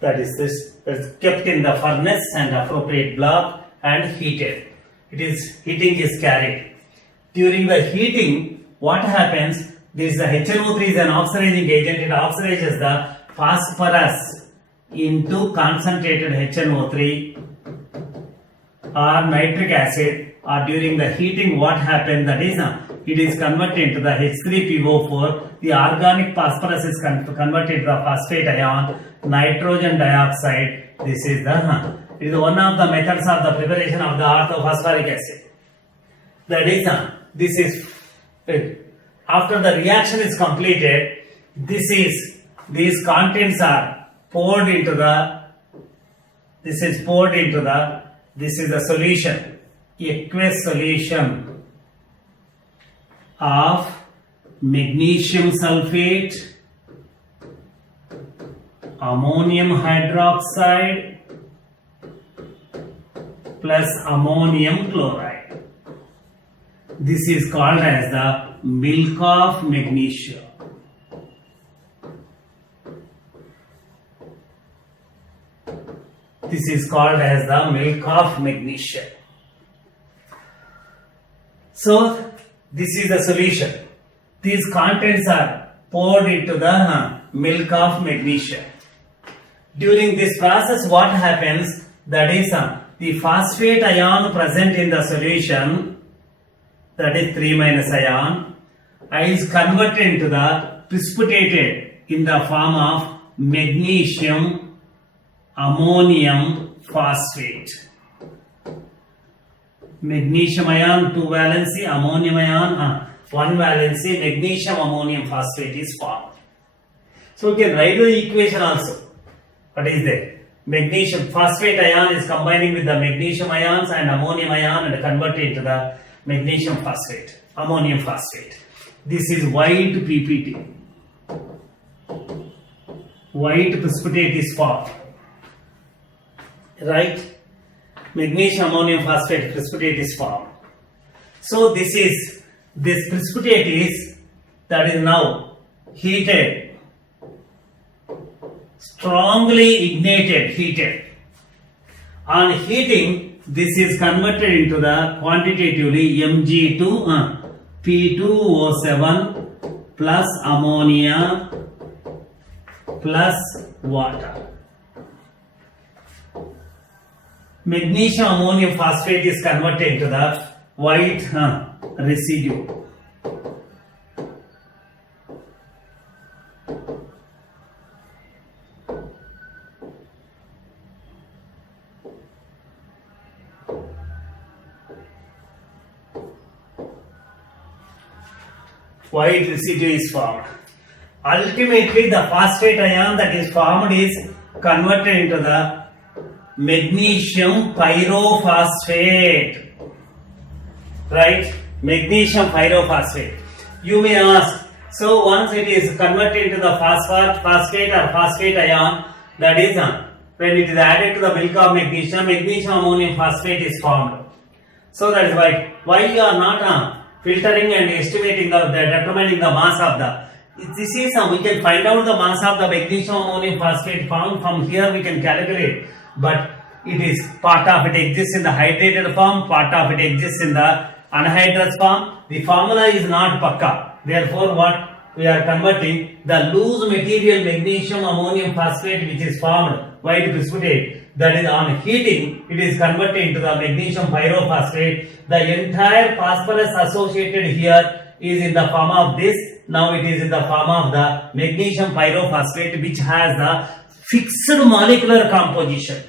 that is this, is kept in the furnace and appropriate block and heated. It is, heating is carried. During the heating, what happens? This the HNO3 is an oxidizing agent. It oxidizes the phosphorus into concentrated HNO3 or nitric acid. Or during the heating, what happens? That is, it is converted into the H3PO4. The organic phosphorus is converted to the phosphate ion, nitrogen dioxide. This is one of the methods of the preparation of the orthophosphoric acid. That is, this is after the reaction is completed. These contents are poured into the. This is the solution, aqueous solution of magnesium sulfate, ammonium hydroxide plus ammonium chloride. This is called as the milk of magnesia. This is called as the milk of magnesia. So, this is the solution. These contents are poured into the milk of magnesia. During this process, what happens? That is, the phosphate ion present in the solution, that is 3- ion, is converted into the precipitated in the form of magnesium ammonium phosphate. Magnesium ion 2 valency, ammonium ion 1 valency, magnesium ammonium phosphate is formed. So we can write the equation also. What is that? Magnesium phosphate ion is combining with the magnesium ions and ammonium ion and converted into the magnesium phosphate, ammonium phosphate. This is white PPT. White precipitate is formed. Right? Magnesium ammonium phosphate precipitate is formed. So this precipitate is now heated, strongly heated. On heating, this is converted into the quantitatively Mg to P2O7 plus ammonia plus water. Magnesium ammonium phosphate is converted into the white residue. White residue is formed. Ultimately, the phosphate ion that is formed is converted into the magnesium pyrophosphate. Right? Magnesium pyrophosphate. You may ask, so once it is converted into the phosphate or phosphate ion, that is when it is added to the milk of magnesium, magnesium ammonium phosphate is formed. So that is why you are not filtering and estimating determining the mass of the. This is we can find out the mass of the magnesium ammonium phosphate found from here. We can calculate. But it is part of it exists in the hydrated form, part of it exists in the anhydrous form. The formula is not pakka. Therefore, what we are converting the loose material magnesium ammonium phosphate which is formed white precipitate, that is on heating it is converted into the magnesium pyrophosphate. The entire phosphorus associated here is in the form of this. Now it is in the form of the magnesium pyrophosphate which has the fixed molecular composition.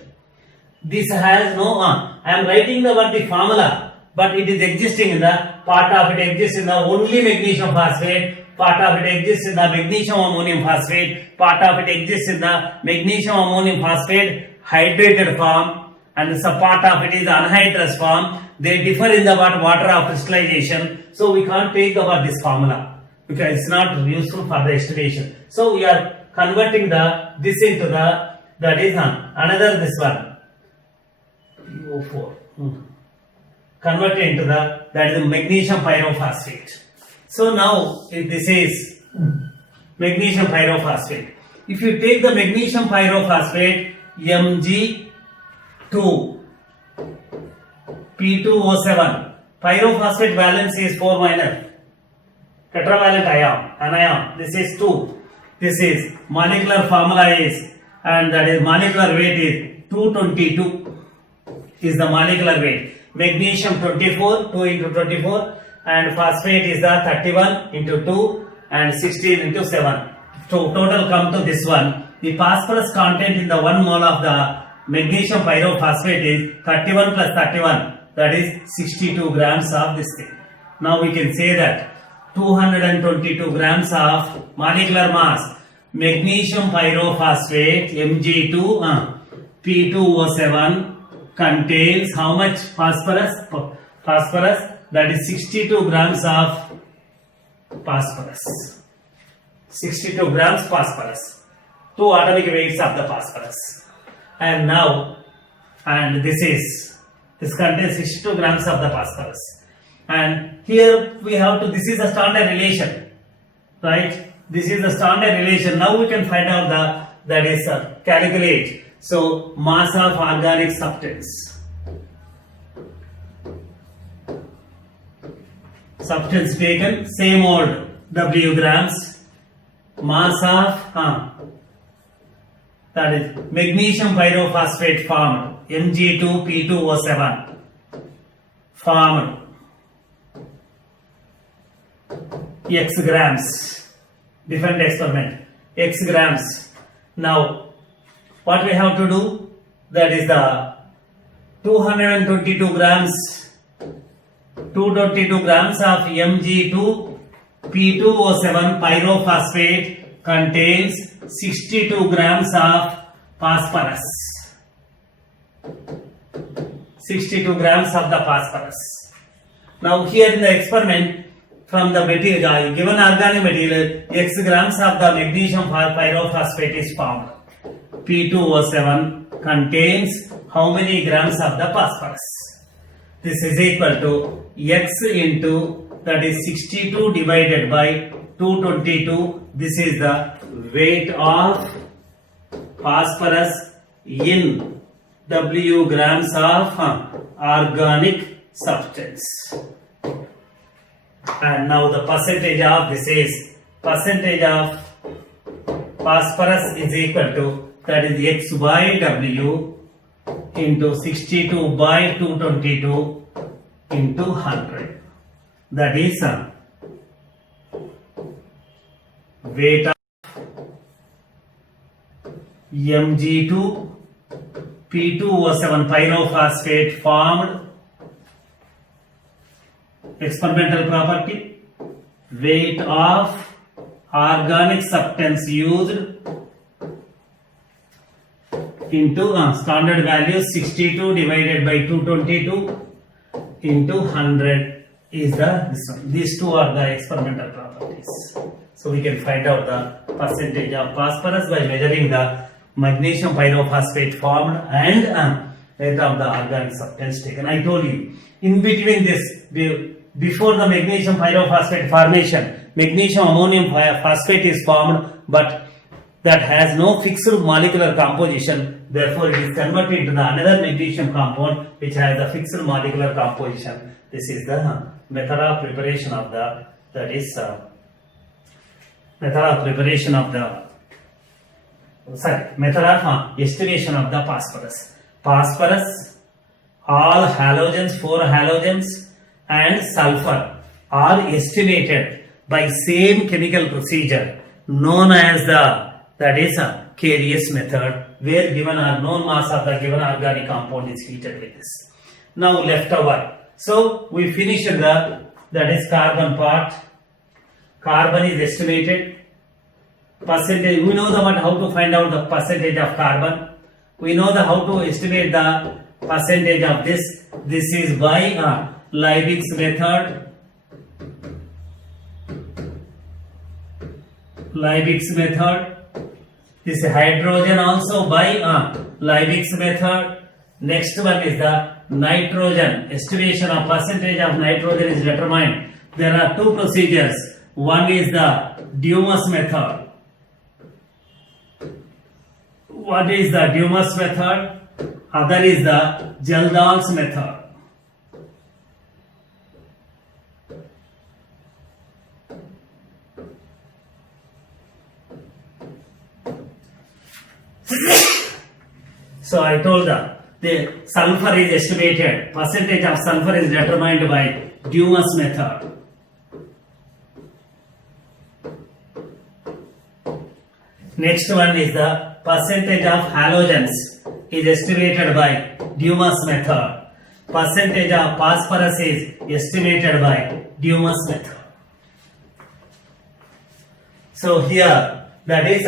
This has no I am writing the formula, but it is existing in the part of it exists in the only magnesium phosphate, part of it exists in the magnesium ammonium phosphate, part of it exists in the magnesium ammonium phosphate hydrated form, and some part of it is anhydrous form. They differ in the water of crystallization, so we can't take this formula because it's not useful for the estimation. So we are converting this into that is another this one PO4 converted into that is magnesium pyrophosphate. So now this is magnesium pyrophosphate. If you take the magnesium pyrophosphate Mg2 P2O7, pyrophosphate valence is 4 minor, tetravalent anion, this is 2. This is molecular formula is, and that is molecular weight is 222 is the molecular weight. Magnesium 24, 2 into 24, and phosphate is the 31 into 2 and 16 into 7. So total come to this one. The phosphorus content in the 1 mole of the magnesium pyrophosphate is 31 plus 31, that is 62 grams of this thing. Now we can say that 222 grams of molecular mass magnesium pyrophosphate Mg2 P2O7 contains how much phosphorus? Phosphorus, that is 62 grams of phosphorus. 62 grams phosphorus. 2 atomic weights of the phosphorus. And now, and this contains 62 grams of the phosphorus. And here we have to, this is a standard relation, right? This is the standard relation. Now we can find out that is calculate. So mass of organic substance. Substance taken, same old W grams. Mass of that is magnesium pyrophosphate formed Mg2P2O7 formed X grams. Different experiment. X grams. Now what we have to do, that is the 222 grams of Mg2 P2O7 pyrophosphate contains 62 grams of phosphorus. 62 grams of the phosphorus. Now here in the experiment, from the material, given organic material, X grams of the magnesium pyrophosphate is formed. P2O7 contains how many grams of the phosphorus? This is equal to X into, that is 62 divided by 222. This is the weight of phosphorus in W grams of organic substance. And now the percentage of this is, percentage of phosphorus is equal to, that is X by W into 62 by 222 into 100. That is weight of Mg2 P2O7 pyrophosphate formed. Experimental property, weight of organic substance used into standard value 62 divided by 222 into 100 is this one. These two are the experimental properties. So we can find out the percentage of phosphorus by measuring the magnesium pyrophosphate formed and weight of the organic substance taken. I told you, in between this, before the magnesium pyrophosphate formation, magnesium ammonium phosphate is formed, but that has no fixed molecular composition. Therefore, it is converted into another magnesium compound which has a fixed molecular composition. This is the method of preparation of the, that is method of preparation of the, method of estimation of the phosphorus. Phosphorus, all halogens, 4 halogens and sulfur are estimated by same chemical procedure known as the, that is a Carius method, where given or known mass of the given organic compound is heated with this. Now left over. So we finished the, that is carbon part. Carbon is estimated. Percentage, we know how to find out the percentage of carbon. We know how to estimate the percentage of this. This is by Liebig's method. Liebig's method. This hydrogen also by Liebig's method. Next one is the nitrogen. Estimation of percentage of nitrogen is determined. There are two procedures. One is the Dumas method. What is the Dumas method? Other is the Geldahl's method. So I told the sulfur is estimated, percentage of sulfur is determined by Dumas method. Next one is the percentage of halogens is estimated by Dumas method. Percentage of phosphorus is estimated by Dumas method. So here that is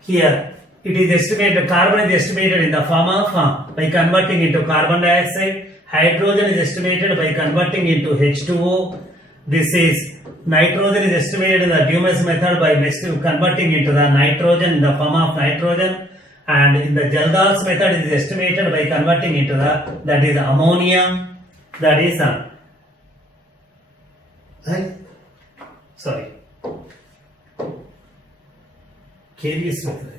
here it is estimated, carbon is estimated in the form of by converting into carbon dioxide, hydrogen is estimated by converting into H2O. This is nitrogen is estimated in the Dumas method by converting into the nitrogen in the form of nitrogen, and in the Geldar's method it is estimated by converting into the, that is ammonia, that is sorry, KVS method.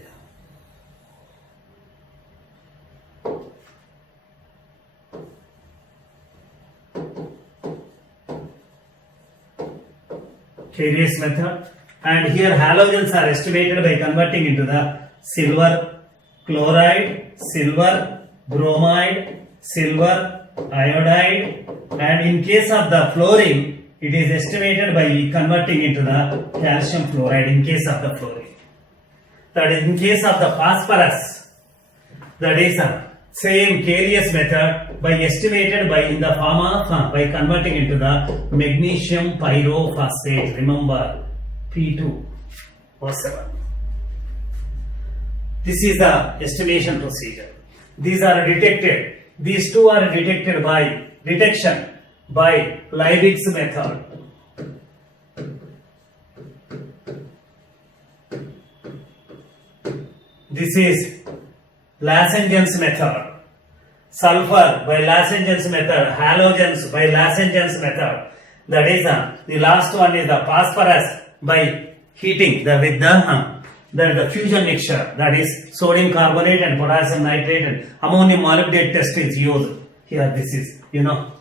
KVS method, and here halogens are estimated by converting into the silver chloride, silver bromide, silver iodide, and in case of the fluorine, it is estimated by converting into the calcium fluoride in case of the fluorine. That is, in case of the phosphorus, that is same KVS method by estimated by in the form of by converting into the magnesium pyrophosphate. Remember P2O7. This is the estimation procedure. These are detected. These two are detected by detection by Liebig's method. This is Lassongen's method. Sulfur by Lassongen's method. Halogens by Lassongen's method. That is the last one is the phosphorus by heating with the fusion mixture, that is sodium carbonate and potassium nitrate and ammonium molybdate test is used. Here this is,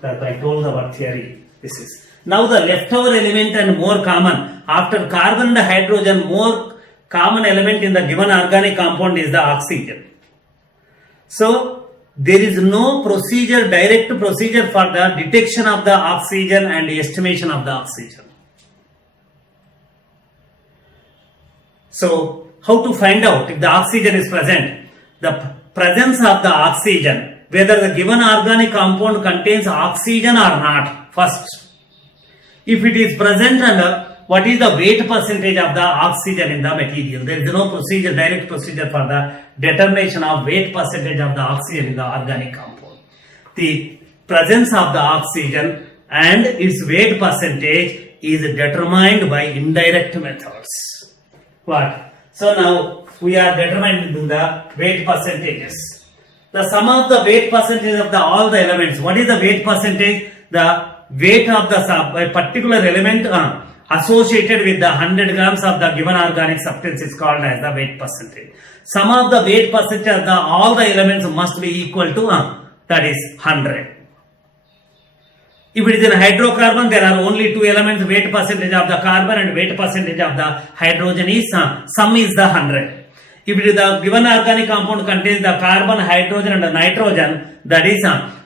that I told about theory. This is. Now the leftover element and more common, after carbon and hydrogen, more common element in the given organic compound is the oxygen. So there is no procedure, direct procedure for the detection of the oxygen and estimation of the oxygen. So how to find out if the oxygen is present? The presence of the oxygen, whether the given organic compound contains oxygen or not, first. If it is present, and what is the weight percentage of the oxygen in the material? There is no procedure, direct procedure for the determination of weight percentage of the oxygen in the organic compound. The presence of the oxygen and its weight percentage is determined by indirect methods. What? So now we are determining the weight percentages. The sum of the weight percentage of all the elements. What is the weight percentage? The weight of the particular element associated with the 100 grams of the given organic substance is called as the weight percentage. Sum of the weight percentage of all the elements must be equal to that is 100. If it is in hydrocarbon, there are only two elements, weight percentage of the carbon and weight percentage of the hydrogen is sum is the 100. If it is the given organic compound contains the carbon, hydrogen and the nitrogen, that is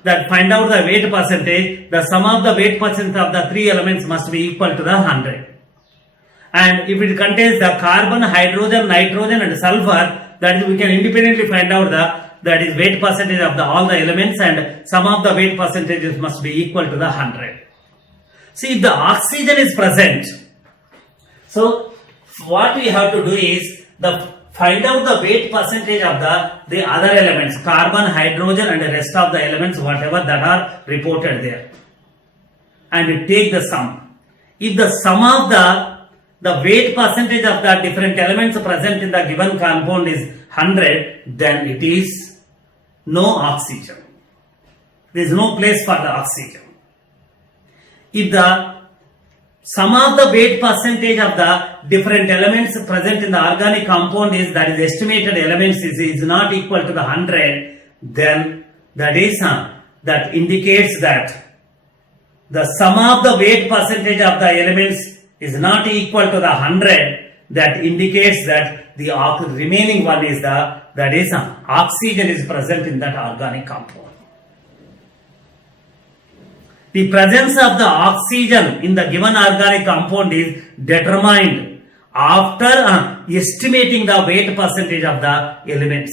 that find out the weight percentage, the sum of the weight percentage of the three elements must be equal to the 100. And if it contains the carbon, hydrogen, nitrogen and sulfur, that is we can independently find out that is weight percentage of all the elements, and sum of the weight percentages must be equal to the 100. See, if the oxygen is present, so what we have to do is find out the weight percentage of the other elements, carbon, hydrogen and the rest of the elements, whatever that are reported there, and take the sum. If the sum of the weight percentage of the different elements present in the given compound is 100, then it is no oxygen. There is no place for the oxygen. If the sum of the weight percentage of the different elements present in the organic compound is, that is estimated elements is not equal to the 100, then that is that indicates that the sum of the weight percentage of the elements is not equal to the 100. That indicates that the remaining one is that is oxygen is present in that organic compound. The presence of the oxygen in the given organic compound is determined after estimating the weight percentage of the elements.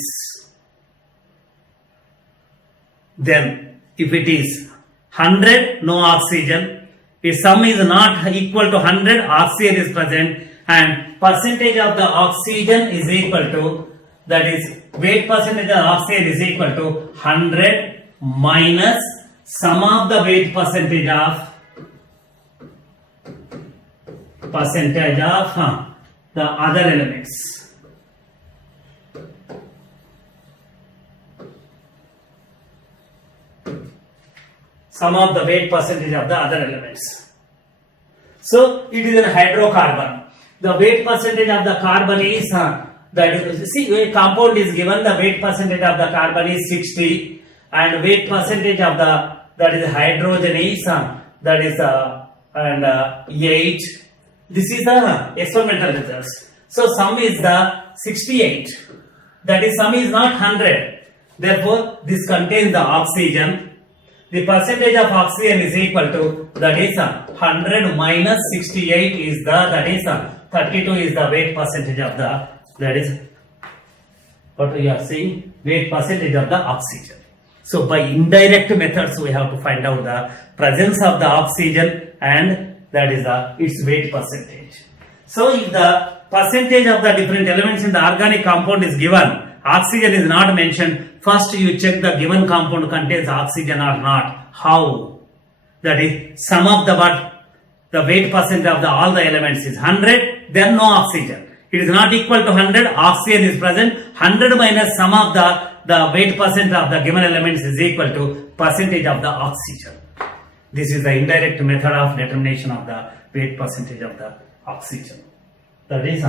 Then, if it is 100, no oxygen. If sum is not equal to 100, oxygen is present, and percentage of the oxygen is equal to, that is, weight percentage of oxygen is equal to 100 minus sum of the weight percentage of the other elements. Sum of the weight percentage of the other elements. So it is a hydrocarbon. The weight percentage of the carbon is a compound is given, the weight percentage of the carbon is 60, and weight percentage of the, that is, hydrogen is 8. This is the experimental results. So sum is the 68. That is, sum is not 100. Therefore, this contains the oxygen. The percentage of oxygen is equal to, that is, 100 minus 68 is the, that is, 32 is the weight percentage of the, that is, what we are seeing, weight percentage of the oxygen. So by indirect methods we have to find out the presence of the oxygen and that is its weight percentage. So if the percentage of the different elements in the organic compound is given, oxygen is not mentioned, first you check the given compound contains oxygen or not. How? That is, sum of the weight percentage of all the elements is 100, then no oxygen. It is not equal to 100, oxygen is present. 100 minus sum of the weight percent of the given elements is equal to percentage of the oxygen. This is the indirect method of determination of the weight percentage of the oxygen. That is